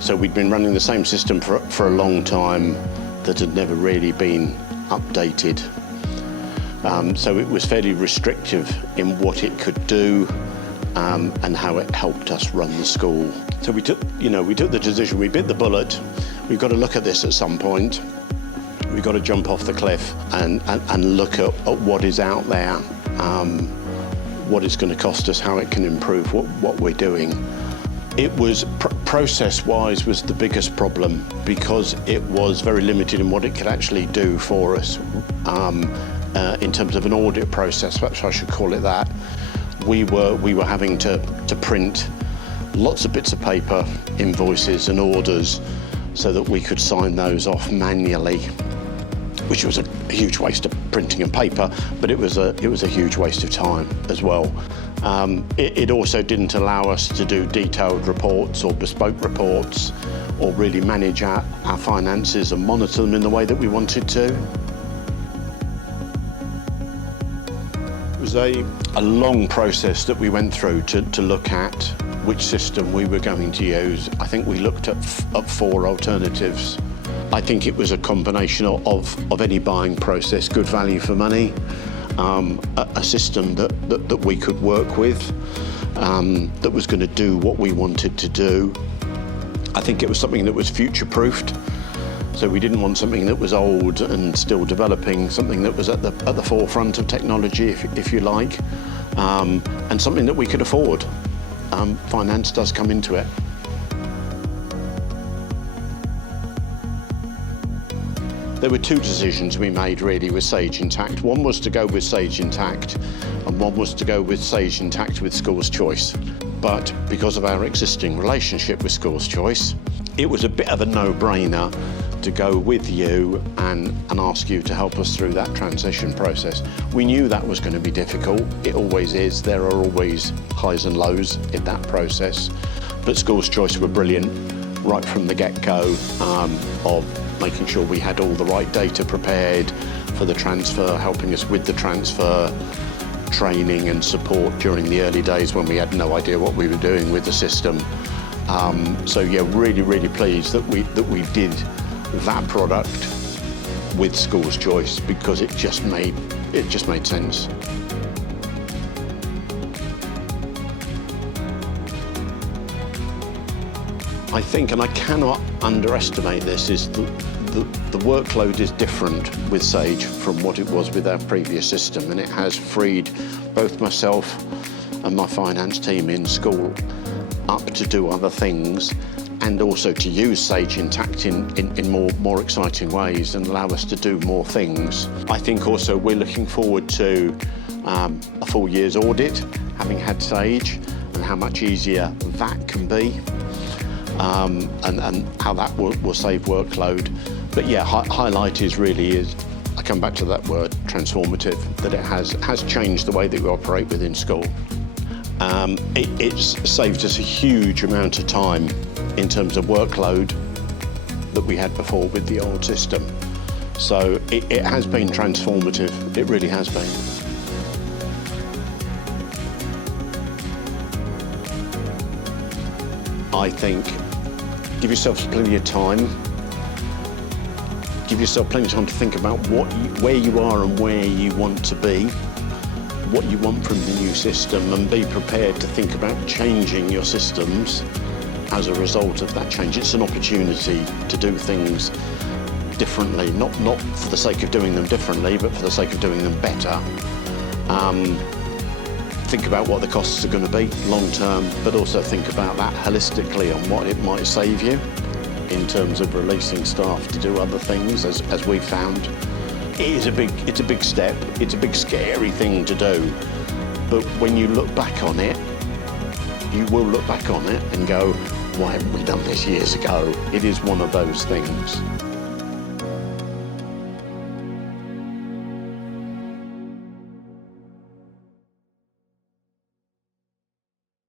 So we'd been running the same system for a long time that had never really been updated. So it was fairly restrictive in what it could do and how it helped us run the school. So we took the decision, we bit the bullet. We've got to look at this at some point. We've got to jump off the cliff and look at what is out there, what it's going to cost us, how it can improve what we're doing. It was, process-wise, was the biggest problem because it was very limited in what it could actually do for us. In terms of an audit process, perhaps I should call it that, we were having to print lots of bits of paper, invoices and orders so that we could sign those off manually, which was a huge waste of printing and paper, but it was a huge waste of time as well. It also didn't allow us to do detailed reports or bespoke reports or really manage our finances and monitor them in the way that we wanted to. It was a long process that we went through to look at which system we were going to use. I think we looked at 4 alternatives. I think it was a combination of any buying process, good value for money, a system that we could work with, that was going to do what we wanted to do. I think it was something that was future-proofed. So we didn't want something that was old and still developing, something that was at the forefront of technology, if you like, and something that we could afford. Finance does come into it. There were 2 decisions we made really with Sage Intacct. One was to go with Sage Intacct and one was to go with Sage Intacct with School's Choice. But because of our existing relationship with School's Choice, it was a bit of a no-brainer to go with you and ask you to help us through that transition process. We knew that was going to be difficult. It always is. There are always highs and lows in that process. But School's Choice were brilliant right from the get-go of making sure we had all the right data prepared for the transfer, helping us with the transfer, training and support during the early days when we had no idea what we were doing with the system. So yeah, really pleased that we did that product with School's Choice because it just made sense. I think, and I cannot underestimate this, is the workload is different with Sage from what it was with our previous system, and it has freed both myself and my finance team in school up to do other things and also to use Sage Intacct in more exciting ways and allow us to do more things. I think also we're looking forward to a full year's audit, having had Sage, and how much easier that can be, and how that will save workload. But yeah, highlight is I come back to that word, transformative, that it has changed the way that we operate within school. It's saved us a huge amount of time in terms of workload that we had before with the old system. So it has been transformative, it really has been. I think give yourself plenty of time. Give yourself plenty of time to think about where you are and where you want to be, what you want from the new system, and be prepared to think about changing your systems as a result of that change. It's an opportunity to do things differently, not for the sake of doing them differently, but for the sake of doing them better. Think about what the costs are going to be long term, but also think about that holistically on what it might save you in terms of releasing staff to do other things, as we've found. It's a big step, it's a big scary thing to do, but when you look back on it, you will look back on it and go, why haven't we done this years ago? It is one of those things.